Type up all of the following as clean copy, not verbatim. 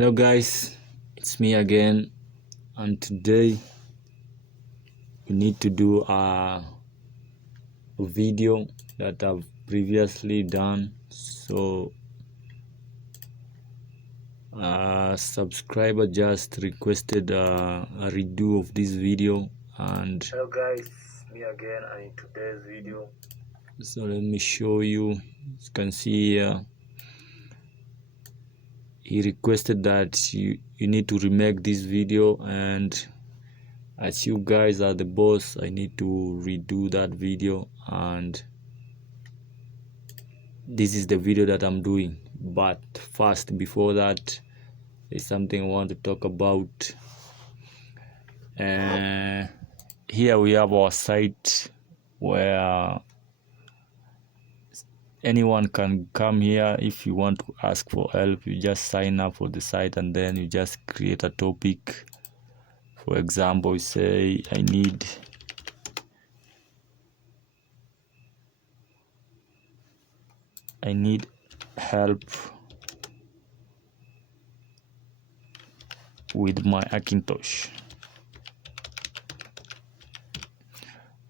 Hello guys, it's me again, and today we need to do a video that I've previously done. So a subscriber just requested a redo of this video, and hello guys, it's me again, and in today's video, so let me show you. You can see here he requested that you need to remake this video, and as you guys are the boss, I need to redo that video, and this is the video that I'm doing. But first, before that, there's something I want to talk about. Here we have our site where anyone can come here. If you want to ask for help, you just sign up for the site, and then you just create a topic. For example, say I need help with my Hackintosh,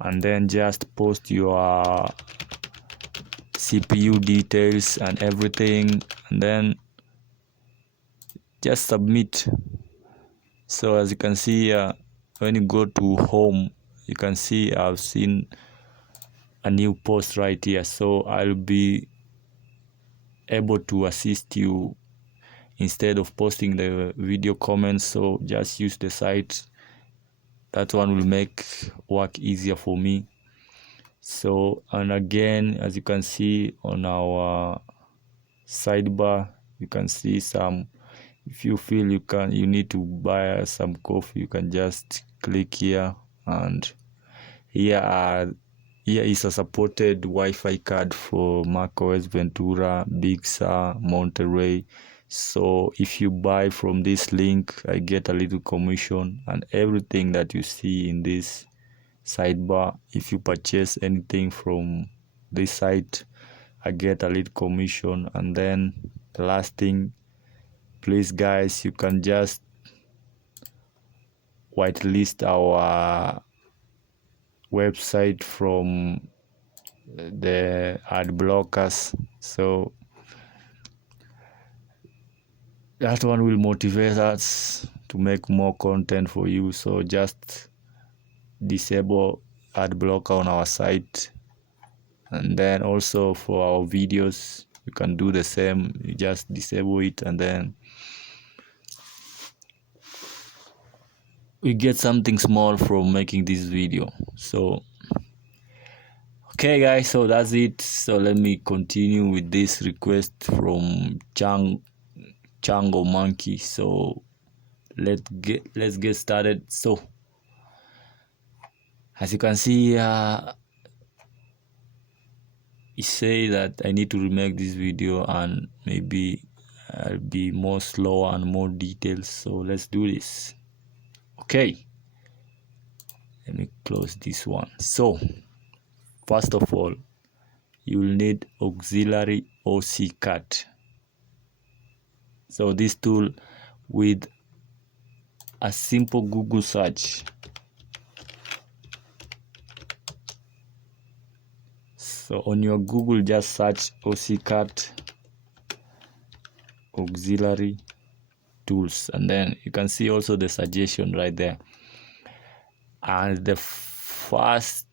and then just post your CPU details and everything, and then just submit. So as you can see here, when you go to home, you can see I've seen a new post right here, so I'll be able to assist you instead of posting the video comments. So just use the site. That one will make work easier for me. So, and again, as you can see on our sidebar, you can see some, if you feel you need to buy some coffee, you can just click here, and here is a supported Wi-Fi card for macOS Ventura, Big Sur, Monterey. So if you buy from this link, I get a little commission, and everything that you see in this sidebar, if you purchase anything from this site, I get a little commission. And then the last thing, please guys, you can just whitelist our website from the ad blockers, so that one will motivate us to make more content for you. So just disable ad blocker on our site, and then also for our videos you can do the same. You just disable it, and then we get something small from making this video. So okay guys, so that's it. So let me continue with this request from 𝗜𝗁𝗶𝗺𝗀. So let's get started. So as you can see, he say that I need to remake this video, and maybe I'll be more slower and more details. So let's do this. Okay, let me close this one. So first of all, you will need Auxillary OCAT. So this tool, with a simple Google search, so on your Google, just search OCAT Auxillary tools, and then you can see also the suggestion right there. And the first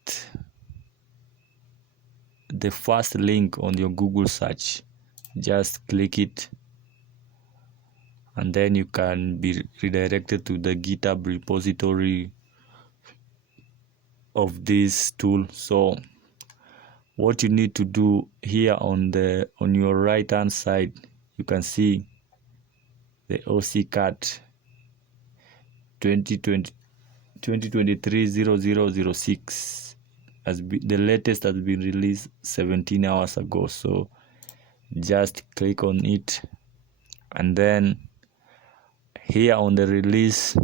link on your Google search, just click it, and then you can be redirected to the GitHub repository of this tool. So what you need to do here, on your right hand side, you can see the OCAT 2023-0006 the latest has been released 17 hours ago. So just click on it, and then here on the release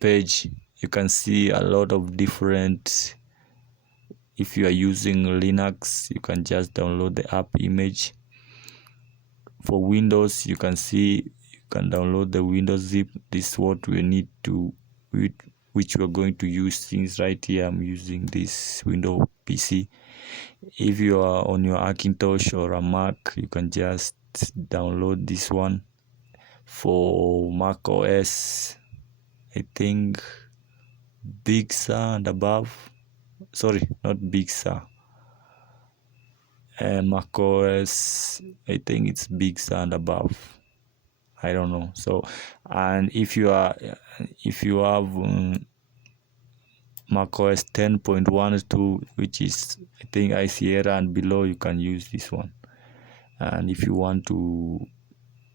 page, you can see a lot of different. If you are using Linux, you can just download the app image. For Windows, you can see you you can download the Windows zip. This is what we need to, which we're going to use, since right here I'm using this Windows PC. If you are on your Hackintosh or a Mac, you can just download this one. For Mac OS, I think 𝗶𝗫 and above. Sorry, not 𝗶𝗫. Mac OS, I think it's 𝗶𝗫 and above. I don't know. So, and if you have Mac OS 10.12, which is, I think, 𝗚 and below, you can use this one. And if you want to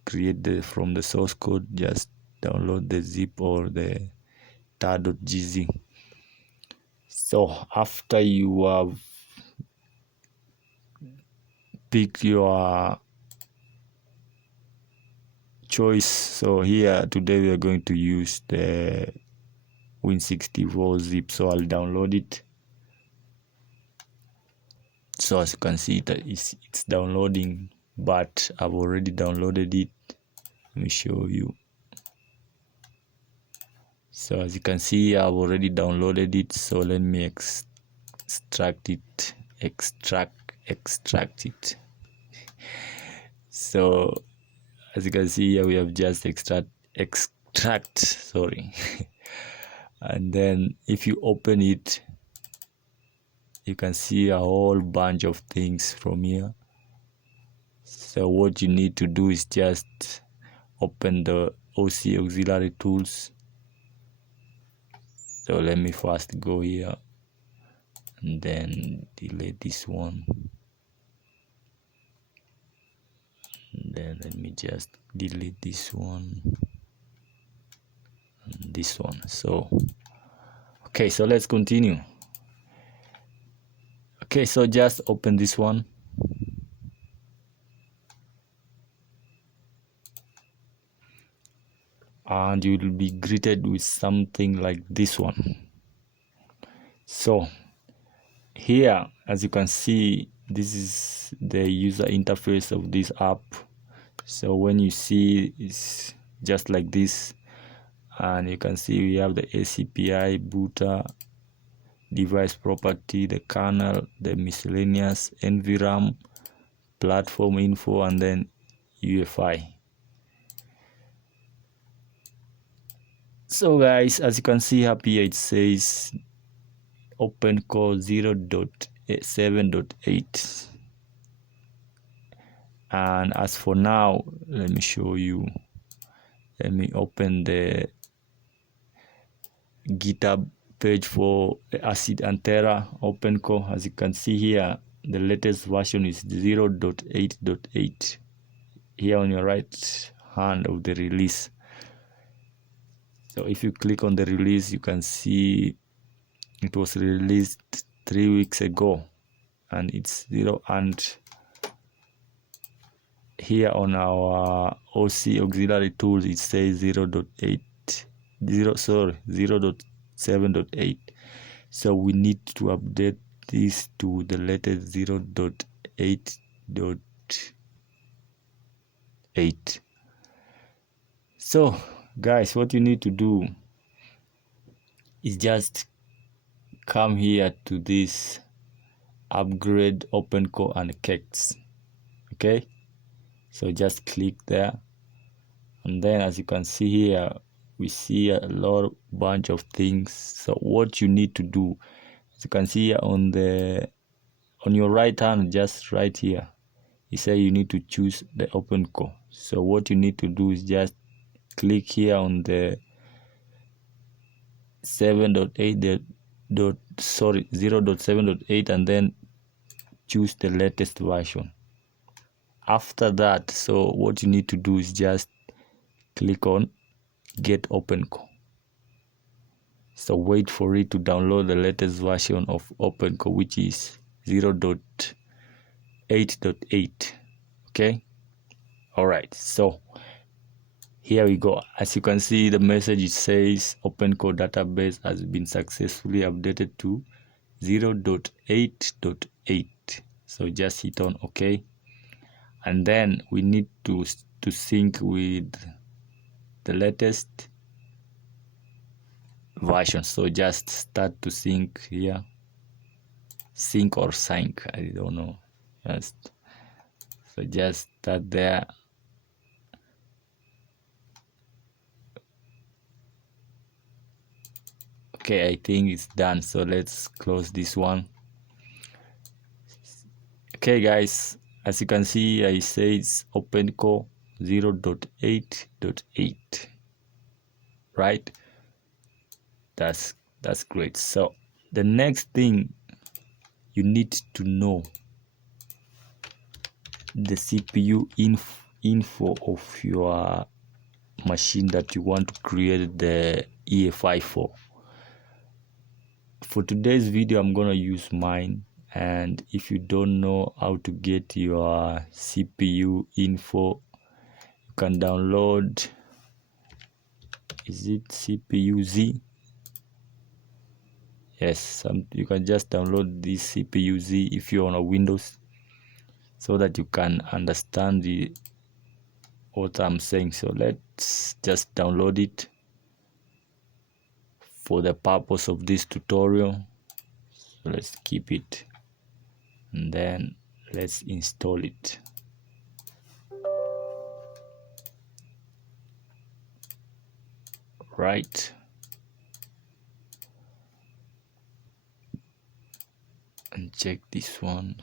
create from the source code, just download the zip or the tar.gz. So after you have picked your choice, so here today we are going to use the Win64 zip. So I'll download it. So as you can see, that it's downloading, but I've already downloaded it. Let me show you. So as you can see, I've already downloaded it. So let me extract it. So as you can see here, we have just extract, sorry. And then if you open it, you can see a whole bunch of things from here. So what you need to do is just open the OC auxiliary tools. So let me first go here and then delete this one. And then let me just delete this one and this one. So okay, so let's continue. Okay, so just open this one. And you will be greeted with something like this one. So here, as you can see, this is the user interface of this app. So when you see, it's just like this, and you can see we have the ACPI, booter, device property, the kernel, the miscellaneous, NVRAM, platform info, and then EFI. So guys, as you can see up here, it says Opencore 0.7.8. And as for now, let me show you. Let me open the GitHub page for Acid and Terra Opencore. As you can see here, the latest version is 0.8.8 here on your right hand of the release. So if you click on the release, you can see it was released 3 weeks ago, and it's 0. And here on our OC auxiliary tools, it says 0.7.8. So we need to update this to the latest 0.8.8. So guys, what you need to do is just come here to this upgrade Opencore and Pkg. Okay, so just click there, and then as you can see here, we see a bunch of things. So what you need to do, as you can see here on your right hand, just right here, you say you need to choose the Opencore. So what you need to do is just click here on the 0.7.8, and then choose the latest version. After that, so what you need to do is just click on Get Opencore. So wait for it to download the latest version of Opencore, which is 0.8.8. Okay, all right, so here we go. As you can see, the message, it says Opencore database has been successfully updated to 0.8.8. So just hit on OK, and then we need to sync with the latest version. So just start to sync here, sync or sync, I don't know, just start there. Okay, I think it's done, so let's close this one. Okay guys, as you can see, I say it's Opencore 0.8.8, right? That's great. So the next thing you need to know the CPU info of your machine that you want to create the EFI for. For today's video, I'm gonna use mine, and if you don't know how to get your CPU info, you can download, is it CPU-Z? Yes, you can just download this CPU-Z if you're on a Windows, so that you can understand what I'm saying. So let's just download it for the purpose of this tutorial. So let's keep it, and then let's install it. Right, and check this one,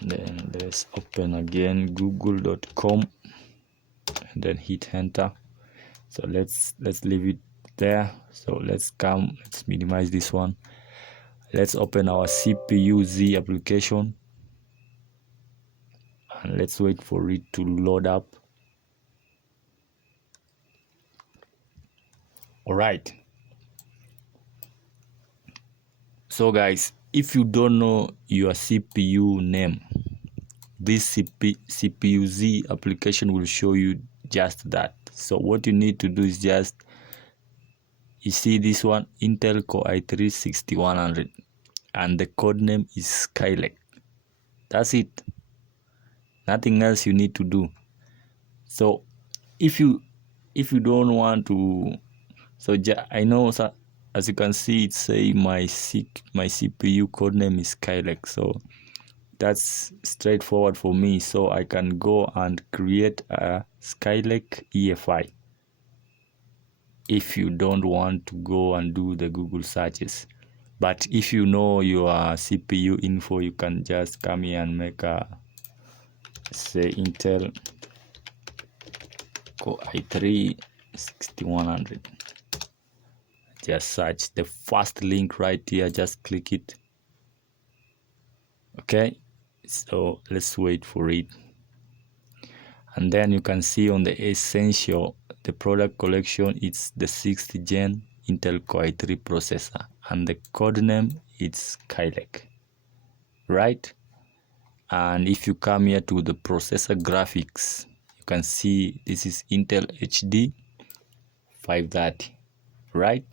and then let's open again google.com and then hit enter. So let's leave it there. So let's minimize this one. Let's open our CPU-Z application, and let's wait for it to load up. All right, so guys, if you don't know your CPU name, this CPU-Z application will show you just that. So what you need to do is just, you see this one, Intel Core i3-6100, and the code name is Skylake. That's it, nothing else you need to do. So if you don't want to, so I know, so as you can see, it say my CPU code name is Skylake, so that's straightforward for me. So I can go and create a Skylake EFI if you don't want to go and do the Google searches. But if you know your CPU info, you can just come here and make a, say, Intel Core i3-6100. Just search the first link right here, just click it. Okay, so let's wait for it, and then you can see on the essential, the product collection, it's the 6th gen Intel Core i3 processor, and the code name is Skylake, right? And if you come here to the processor graphics, you can see this is Intel HD 530, right?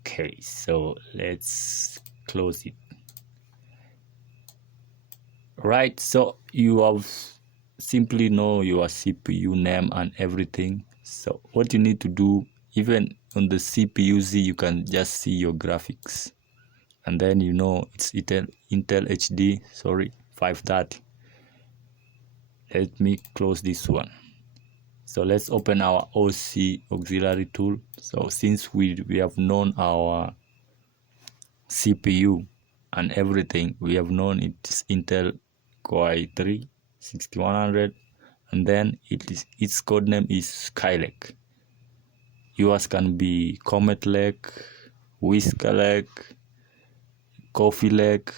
Okay, so let's close it. Right, so you have simply know your CPU name and everything. So what you need to do, even on the CPU-Z, you can just see your graphics, and then you know it's Intel HD 530. Let me close this one. So let's open our Auxillary tool. So since we have known our CPU and everything, we have known it's Intel Core i3-6100, and then its code name is Skylake. Yours can be Comet Lake, Whisker Lake, Coffee Lake,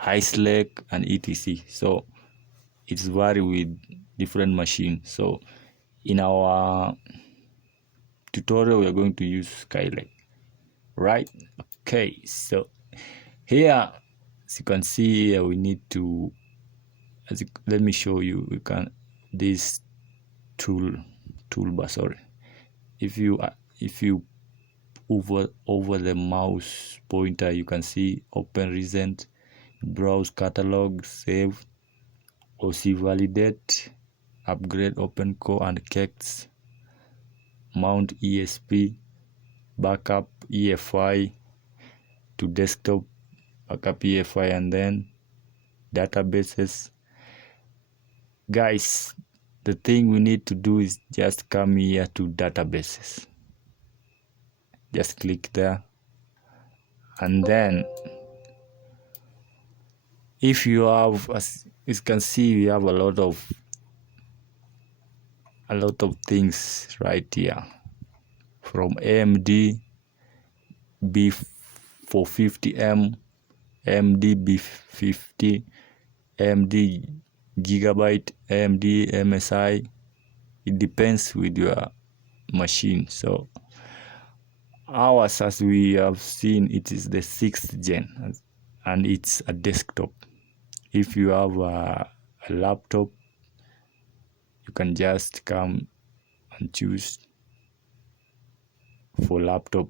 Ice Lake, and etc. So it's vary with different machines. So in our tutorial, we are going to use Skylake, right? Okay, so here, as you can see, we need to, let me show you. We can, this toolbar, sorry. If you over the mouse pointer, you can see open recent, browse catalog, save, OC validate, upgrade Opencore and KEX, mount ESP, backup EFI to desktop, backup EFI, and then databases. Guys, the thing we need to do is just come here to databases. Just click there, and then if you have, as you can see, we have a lot of things right here, from AMD B450M, AMD B50, AMD Gigabyte, AMD MSI. It depends with your machine. So ours, as we have seen, it is the 6th gen and it's a desktop. If you have a laptop, you can just come and choose for laptop,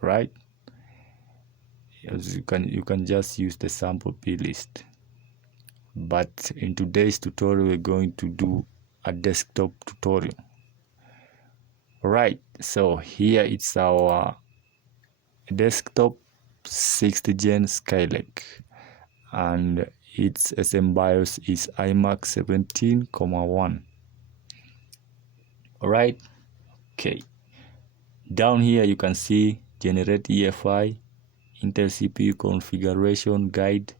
right? As you can just use the sample playlist. But in today's tutorial, we're going to do a desktop tutorial. Right, so here it's our desktop 6th gen Skylake, and its SMBIOS is iMac 17,1. Alright, okay. Down here you can see generate EFI, Intel CPU configuration guide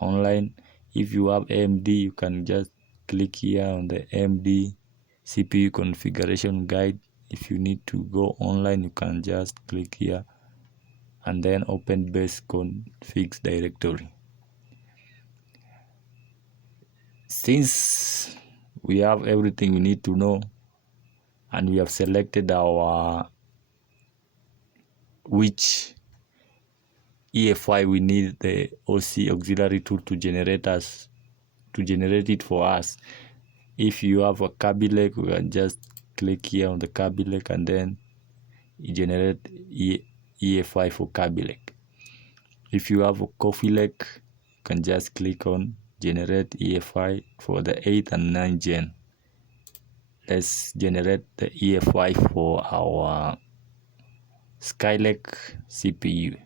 online. If you have AMD, you can just click here on the AMD CPU configuration guide. If you need to go online, you can just click here and then open base configs directory. Since we have everything we need to know and we have selected our which EFI we need the OC auxiliary tool to generate it for us. If you have a 𝗑𝗵𝗫, we can just click here on the 𝗑𝗵𝗫 and then you generate EFI for 𝗑𝗵𝗫. If you have a CoffeeLake, you can just click on generate EFI for the 8th and 9th gen. Let's generate the EFI for our Skylake CPU.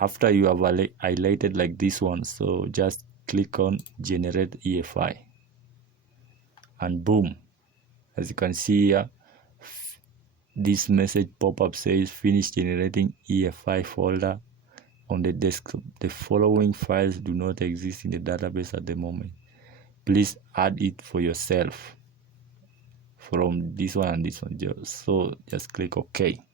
After you have highlighted like this one, so just click on generate EFI, and boom, as you can see here, this message pop-up says finish generating EFI folder on the desktop. The following files do not exist in the database at the moment. Please add it for yourself from this one and this one. So just click OK.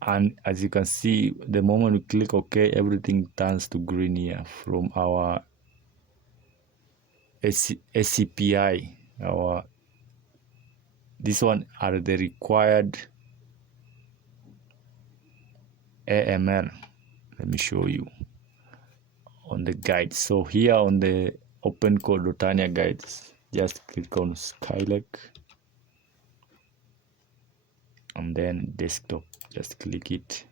And as you can see, the moment we click OK, everything turns to green here from our SCPI. This one are the required AML. Let me show you on the guide. So here on the Opencore Pkg guides, just click on Skylake and then desktop. Just click it.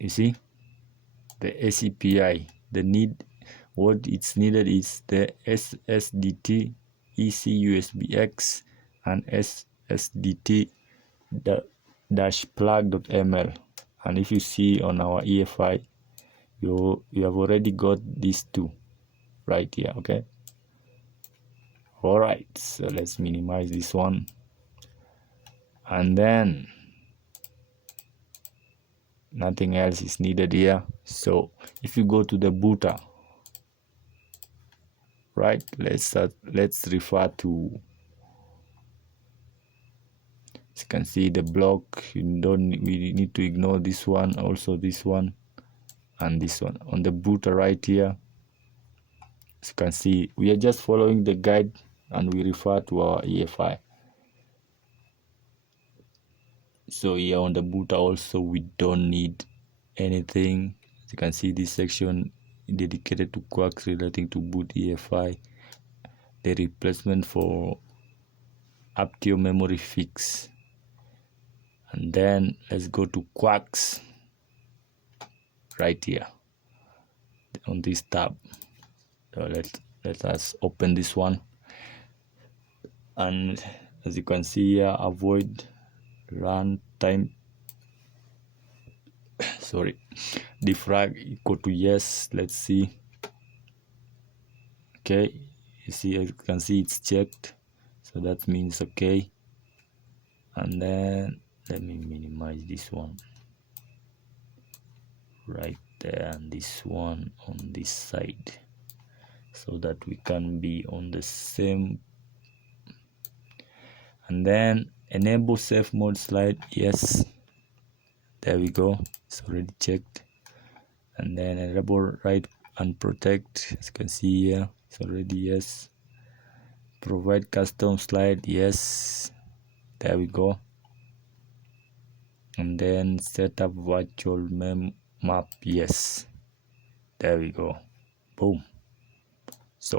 You see the SCPI. What it's needed is the SSDT, EC-USB-X, and SSDT-plug.ml. And if you see on our EFI, you have already got these two right here. Okay. Alright, so let's minimize this one, and then nothing else is needed here. So if you go to the booter, right, let's refer to, as you can see, the block. We need to ignore this one, also this one and this one. On the booter right here, as you can see, we are just following the guide and we refer to our EFI. So here on the booter also, we don't need anything. As you can see, this section dedicated to quirks relating to boot EFI, the replacement for Aptio memory fix. And then let's go to quirks. right here on this tab. So let us open this one, and as you can see here, avoid runtime sorry, defrag equal to yes. Let's see. Okay, you see, as you can see, it's checked, so that means okay. And then let me minimize this one right there and this one on this side, so that we can be on the same. And then enable safe mode slide, yes, there we go, it's already checked. And then enable write and protect, as you can see here, it's already yes. Provide custom slide, yes, there we go. And then set up virtual map, yes, there we go, boom. So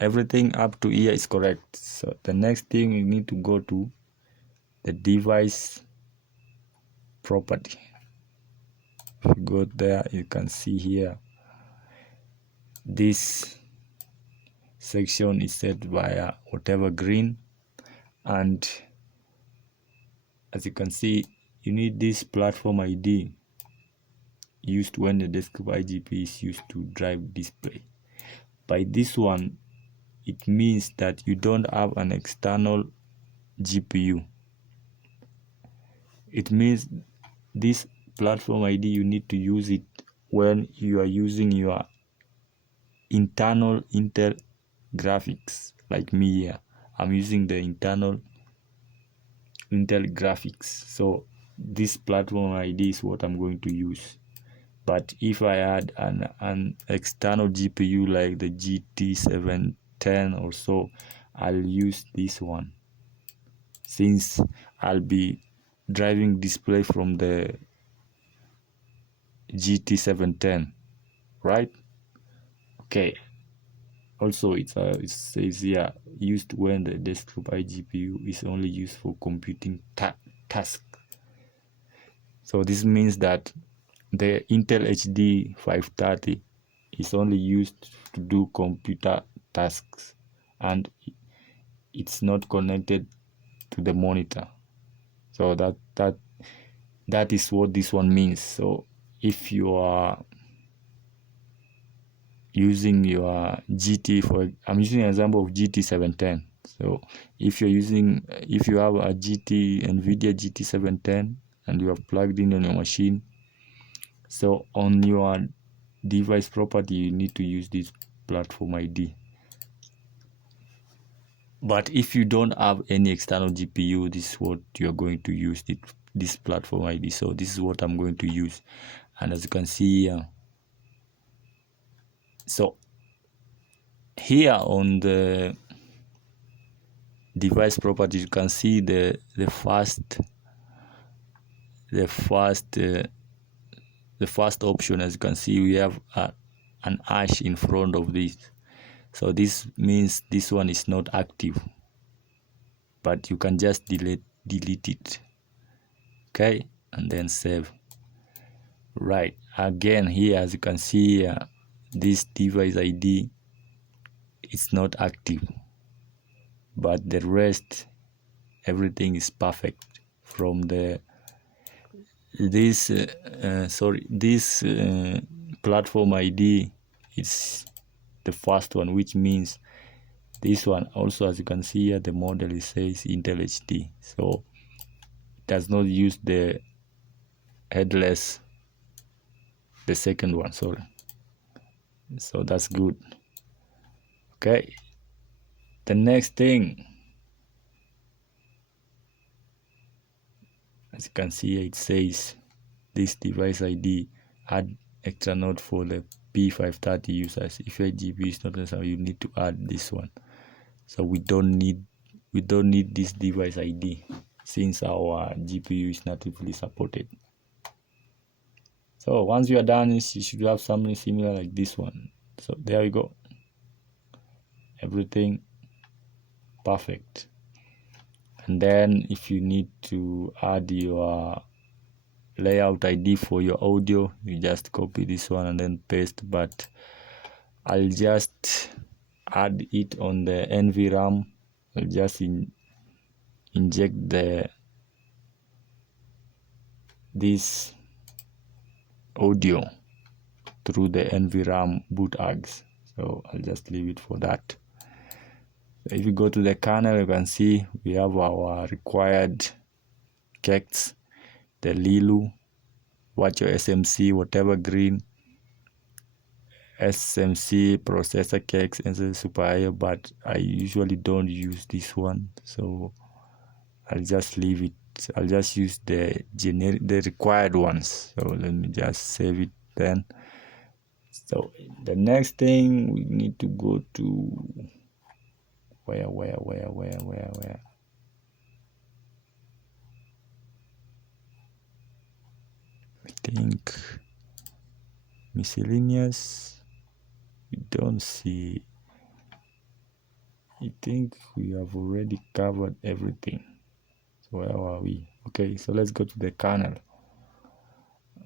everything up to here is correct. So the next thing, you need to go to the device property. If you go there, you can see here this section is set via whatever green, and as you can see, you need this platform ID used when the desktop IGP is used to drive display. By this one, it means that you don't have an external GPU. It means this platform ID, you need to use it when you are using your internal Intel graphics. Like me here, I'm using the internal Intel graphics, so this platform ID is what I'm going to use. But if I add an external GPU like the GT710 or so, I'll use this one, since I'll be driving display from the GT710, right? Okay. Also, it says here, used when the desktop iGPU is only used for computing tasks. So this means that the Intel HD 530 is only used to do computer tasks, and it's not connected to the monitor. So that is what this one means. So if you are using your GT, I'm using an example of GT710. So if you have a NVIDIA GT710 and you have plugged in on your machine, so on your device property, you need to use this platform ID. But if you don't have any external GPU, this is what you're going to use, this platform ID. So this is what I'm going to use. And as you can see here, so here on the device properties, you can see the first option. As you can see, we have an hash in front of this. So this means this one is not active, but you can just delete it. Okay, and then save. Right, again here, as you can see here, this device ID is not active, but the rest, everything is perfect. From this platform ID, it's the first one, which means this one also, as you can see here, the model, it says Intel HD, so it does not use the headless, the second one, sorry. So that's good. Okay, the next thing, as you can see, it says this device ID, add extra node for the P530 users. If your GPU is not necessary, you need to add this one. So we don't need this device ID, since our GPU is natively supported. So once you are done, you should have something similar like this one. So there you go, everything perfect. And then if you need to add your layout ID for your audio, you just copy this one and then paste, but I'll just add it on the 𝗛𝗰𝗻. I'll just inject this audio through the 𝗛𝗰𝗻 boot args. So I'll just leave it for that. So if you go to the kernel, you can see we have our required kexts, the 𝗁𝗁, watch your SMC, whatever green, SMC, processor kex, and super IO, but I usually don't use this one, so I'll just leave it. I'll just use the required ones. So let me just save it then. So the next thing we need to go to where I think miscellaneous. We don't see. I think we have already covered everything. So where are we? Okay, so let's go to the kernel.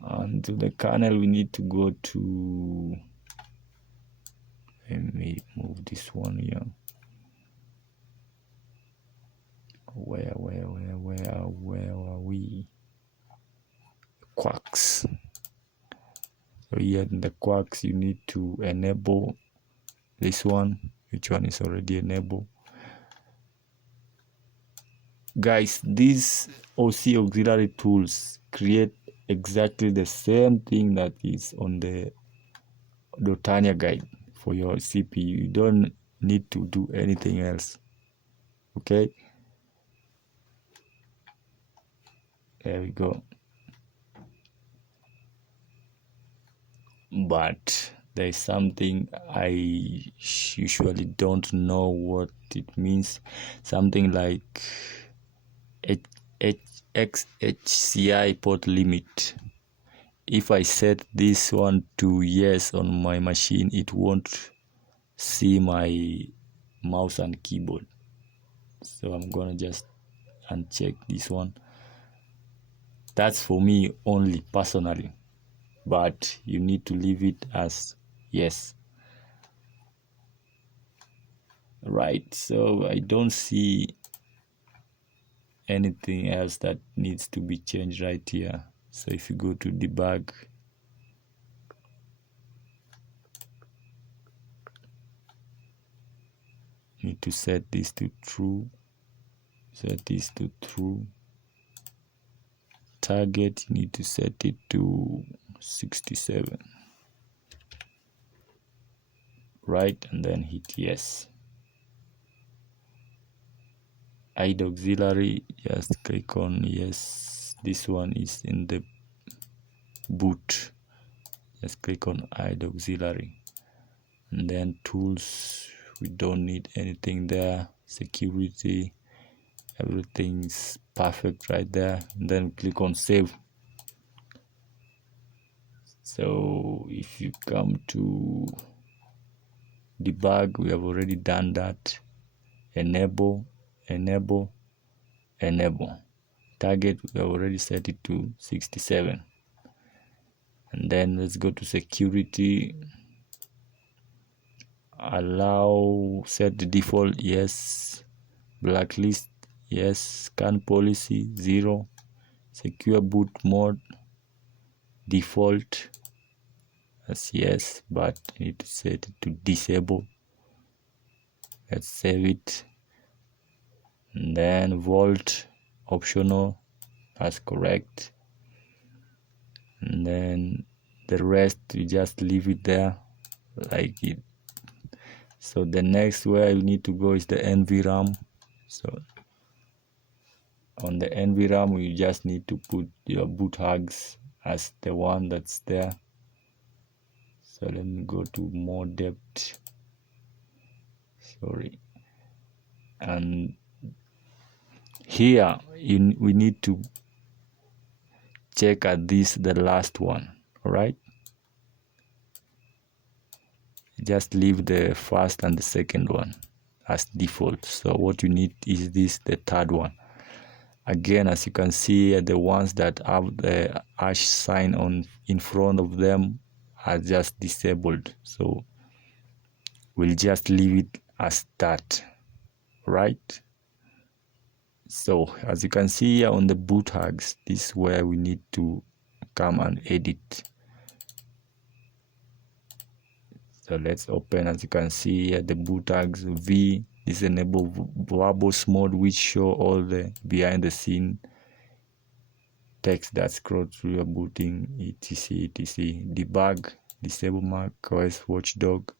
And to the kernel we need to go to, let me move this one here. Where are we? Quarks. So here in the quarks you need to enable this one, which one is already enabled. Guys, these OC auxiliary tools create exactly the same thing that is on the 𝗏𝗁𝗺 guide for your CPU. You don't need to do anything else. Okay, there we go. But there is something I usually don't know what it means. Something like XHCI port limit. If I set this one to yes on my machine, it won't see my mouse and keyboard. So I'm gonna just uncheck this one. That's for me only personally, but you need to leave it as yes. Right, so I don't see anything else that needs to be changed right here. So if you go to debug, you need to set this to true, set this to true. Target, you need to set it to 67, right, and then hit yes. Add auxiliary, just click on yes. This one is in the boot, just click on add auxiliary, and then tools, we don't need anything there. Security, everything's perfect right there, and then click on save. So if you come to debug, we have already done that. Enable. Target, we have already set it to 67. And then let's go to security. Allow, set the default, yes. Blacklist, yes. Scan policy 0. Secure boot mode default, that's yes, but I need to set it to disable. Let's save it. And then vault optional, that's correct. And then the rest we just leave it there like it. So the next where you need to go is the 𝗛𝗰𝗻. So on the 𝗛𝗰𝗻 you just need to put your boot args as the one that's there. So let me go to more depth, sorry, and here we need to check at this, the last one. All right, just leave the first and the second one as default. So what you need is this, the third one. Again, as you can see, the ones that have the hash sign on in front of them are just disabled, so we'll just leave it as that, right? So as you can see here on the boot tags, this is where we need to come and edit. So let's open. As you can see here, the boot tags V, this enable verbose mode, which show all the behind the scene text that scroll through your booting, etc, etc. Debug, disable Mac OS watchdog,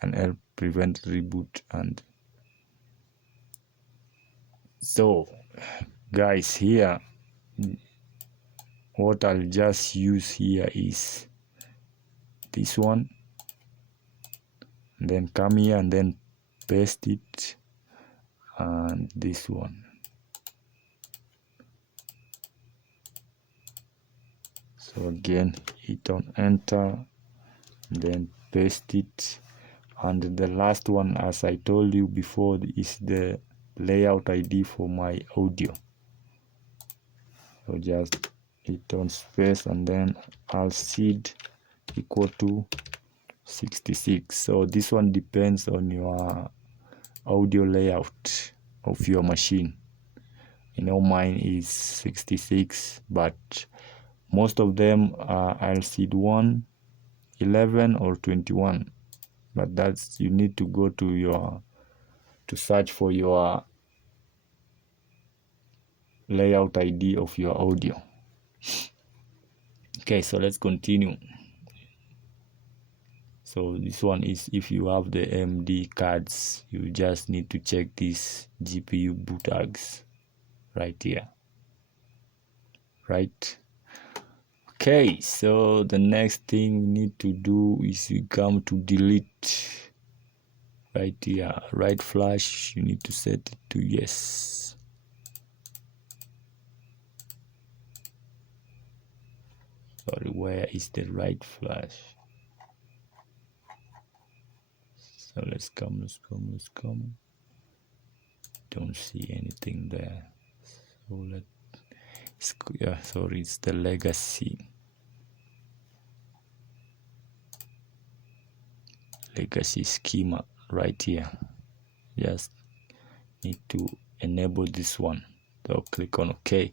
and help prevent reboot. And so guys, here what I'll just use here is this one, and then come here and then paste it, and this one. So again, hit on enter, then paste it. And the last one, as I told you before, is the layout ID for my audio. So just hit on space and then 𝗓𝗁 equal to 66. So this one depends on your audio layout of your machine. You know, mine is 66, but most of them are 𝗓𝗁1, 11 or 21, but that's, you need to go to your search for your layout ID of your audio. Okay, so let's continue. So this one is if you have the AMD cards, you just need to check these GPU boot tags right here, right? Okay, so the next thing we need to do is we come to delete right here, right flash, you need to set it to yes. Sorry, where is the right flash? So let's come. Don't see anything there. So sorry, it's the legacy schema right here. Just need to enable this one. So click on OK.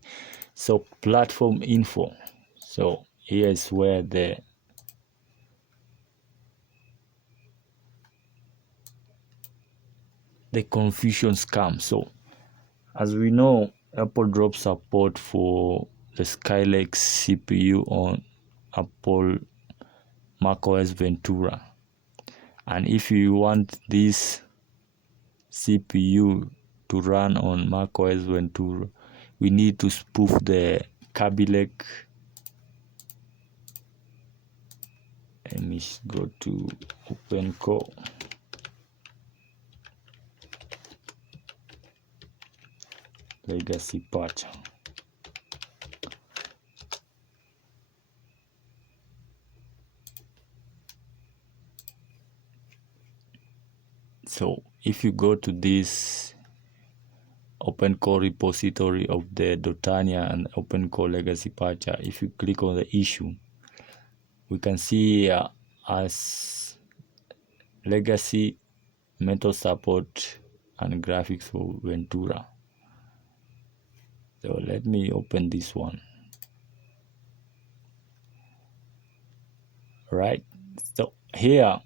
So platform info. So here is where the confusions come. So as we know, Apple dropped support for the Skylake CPU on Apple macOS Ventura, and if you want this CPU to run on macOS Ventura, we need to spoof the Kaby Lake. Let me go to Opencore. Legacy patch. So if you go to this Opencore repository of the 𝗏𝗏 and Opencore legacy patcher, if you click on the issue, we can see as legacy method support and graphics for Ventura. So let me open this one. Right, so here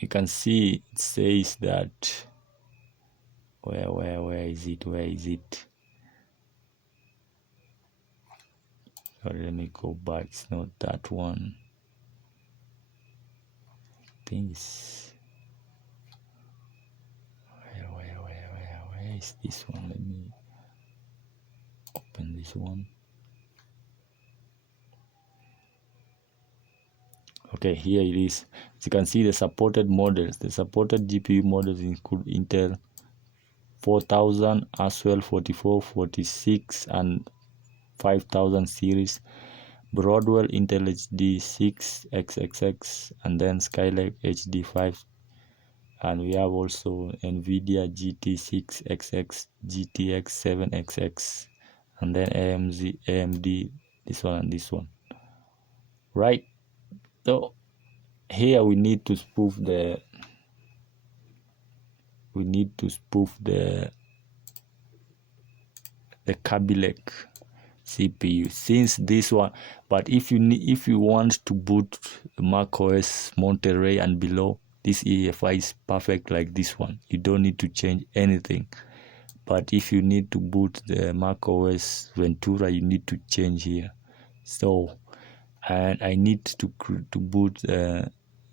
you can see it says that where is it? Sorry, let me go back. It's not that one. I think it's where is this one? Let me open this one. Okay, here it is. As you can see, the supported models. The supported GPU models include Intel 4000, as well 44, 46, and 5000 series, Broadwell Intel HD 6 XXX, and then Skylake HD 5. And we have also NVIDIA GT 6XX, GTX 7XX, and then AMD, this one and this one, right? So here we need to spoof the Kaby Lake CPU since this one. But if you want to boot macOS Monterey and below, this EFI is perfect like this one. You don't need to change anything. But if you need to boot the macOS Ventura, you need to change here. So, and I need to boot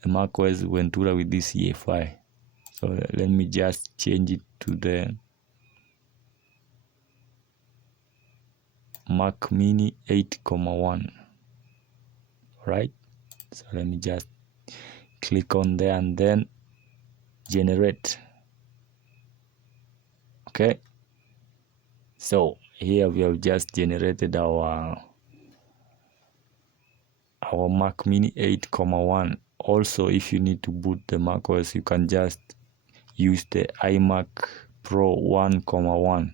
macOS Ventura with this EFI. So let me just change it to the Mac Mini 8,1. Right? So let me just click on there and then generate. Okay, so here we have just generated our Mac Mini 8,1. Also, if you need to boot the macOS, you can just use the iMac Pro 1,1.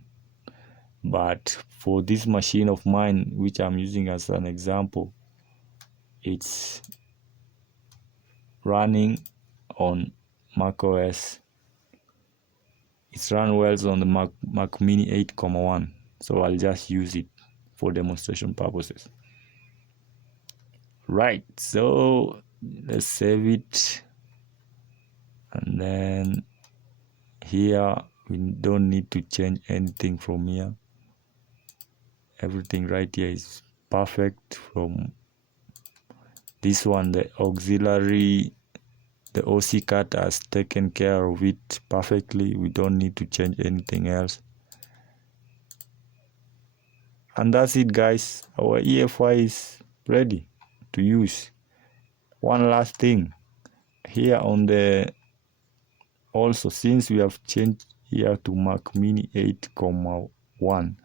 But for this machine of mine, which I'm using as an example, it's running on macOS. It's run well on the Mac Mini 8,1. So I'll just use it for demonstration purposes. Right, so let's save it. And then here, we don't need to change anything from here. Everything right here is perfect. From this one, the auxiliary, the OCAT has taken care of it perfectly. We don't need to change anything else. And that's it, guys. Our EFI is ready to use. One last thing here on the, also since we have changed here to Mac Mini 8,1,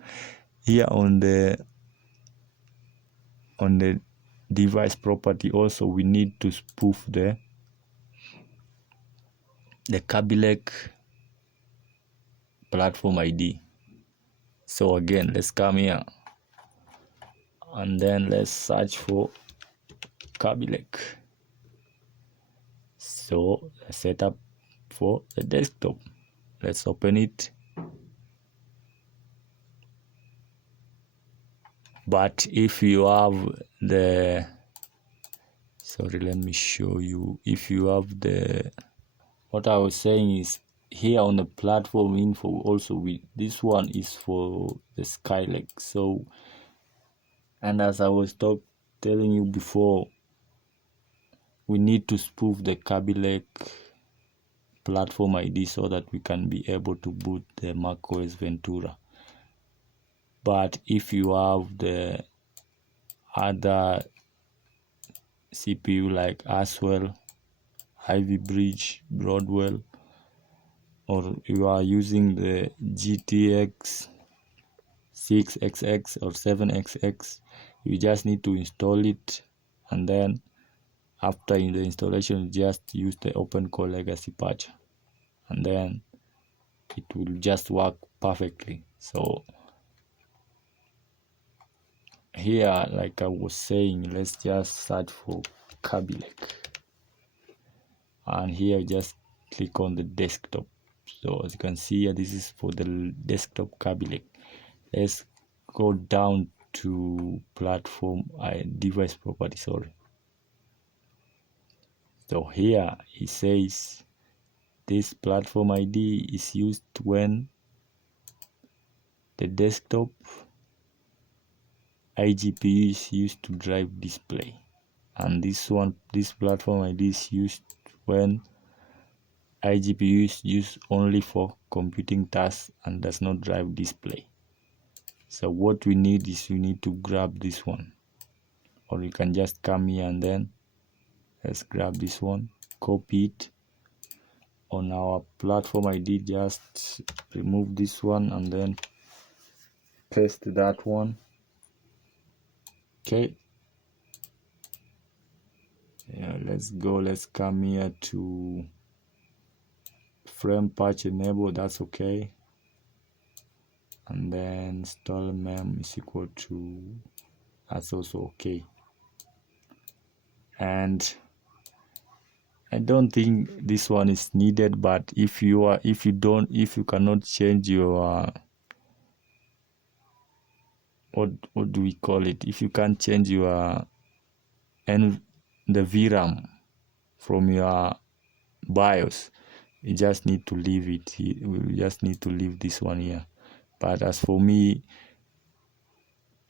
here on the device property also we need to spoof the Kaby Lake platform ID. So again, let's come here and then let's search for Kaby Lake. So set up for the desktop. Let's open it. But if you have the, sorry, let me show you. If you have the, what I was saying is here on the platform info also, this one is for the Skylake. So, and as I was telling you before, we need to spoof the Kaby Lake platform ID so that we can be able to boot the macOS Ventura. But if you have the other CPU like Haswell, Ivy Bridge, Broadwell, or you are using the GTX 6XX or 7XX, you just need to install it, and then after in the installation you just use the Opencore legacy patch, and then it will just work perfectly. So here, like I was saying, let's just search for Kaby Lake, and here just click on the desktop. So as you can see here, this is for the desktop Kaby Lake. Let's go down to platform device property, sorry. So here it says this platform ID is used when the desktop iGPU is used to drive display, and this platform ID is used when iGPU is used only for computing tasks and does not drive display. So what we need is we need to grab this one, or you can just come here and then let's grab this one, copy it on our platform ID, just remove this one and then paste that one. Okay, yeah, let's come here to frame patch enable. That's okay. and then 𝗛𝗲𝗵 is equal to, that's also okay. And I don't think this one is needed, but if you cannot change your what do we call it, if you can't change your the VRAM from your BIOS, you just need to leave it. We just need to leave this one here. But as for me,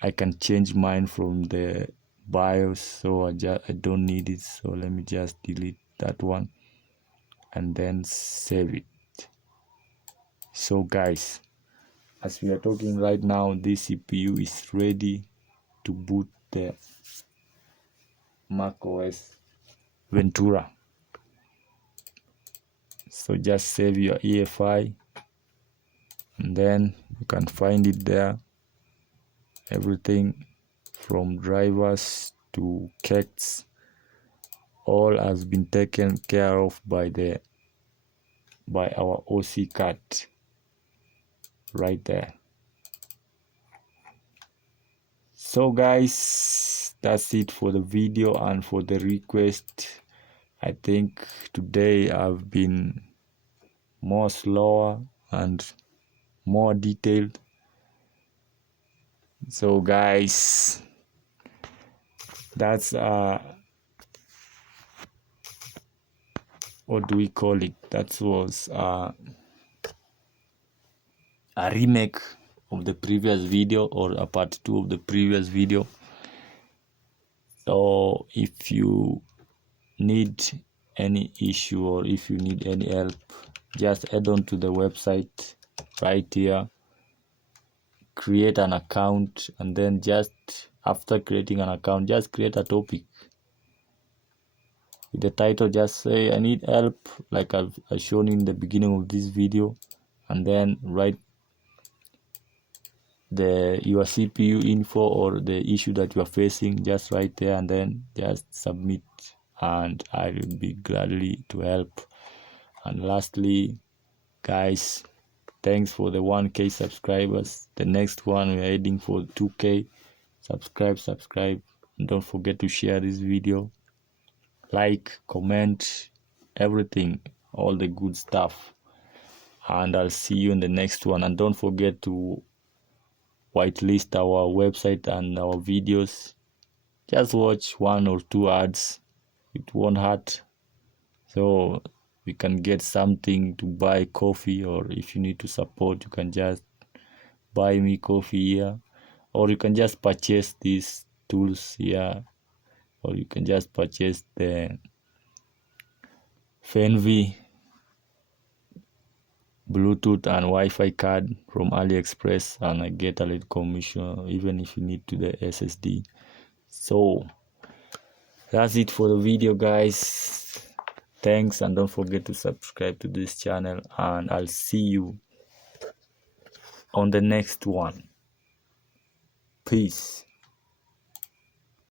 I can change mine from the BIOS, so I don't need it. So let me just delete that one and then save it. So guys, as we are talking right now, this CPU is ready to boot the macOS Ventura. So just save your EFI and then you can find it there. Everything from drivers to CATs, all has been taken care of by our OCAT right there. So guys, that's it for the video and for the request. I think today I've been more slower and more detailed. So guys, that's what do we call it? That was a remake of the previous video, or a part 2 of the previous video. So if you need any issue or if you need any help, just head on to the website right here, create an account, and then just after creating an account, just create a topic with the title. Just say I need help, like I've shown in the beginning of this video, and then write your CPU info or the issue that you are facing. Just write there and then just submit, and I will be gladly to help. And lastly, guys, thanks for the 1K subscribers. The next one, we're heading for 2K. Subscribe, and don't forget to share this video, like, comment, everything, all the good stuff. And I'll see you in the next one. And don't forget to whitelist our website and our videos. Just watch 1 or 2 ads, it won't hurt, so we can get something to buy coffee. Or if you need to support, you can just buy me coffee here, or you can just purchase these tools here, or you can just purchase the 𝗛𝗵𝗸𝗶𝘁cie Bluetooth and Wi-Fi card from AliExpress, and I get a little commission even if you need to the SSD. So that's it for the video, guys. Thanks, and don't forget to subscribe to this channel, and I'll see you on the next one. Peace.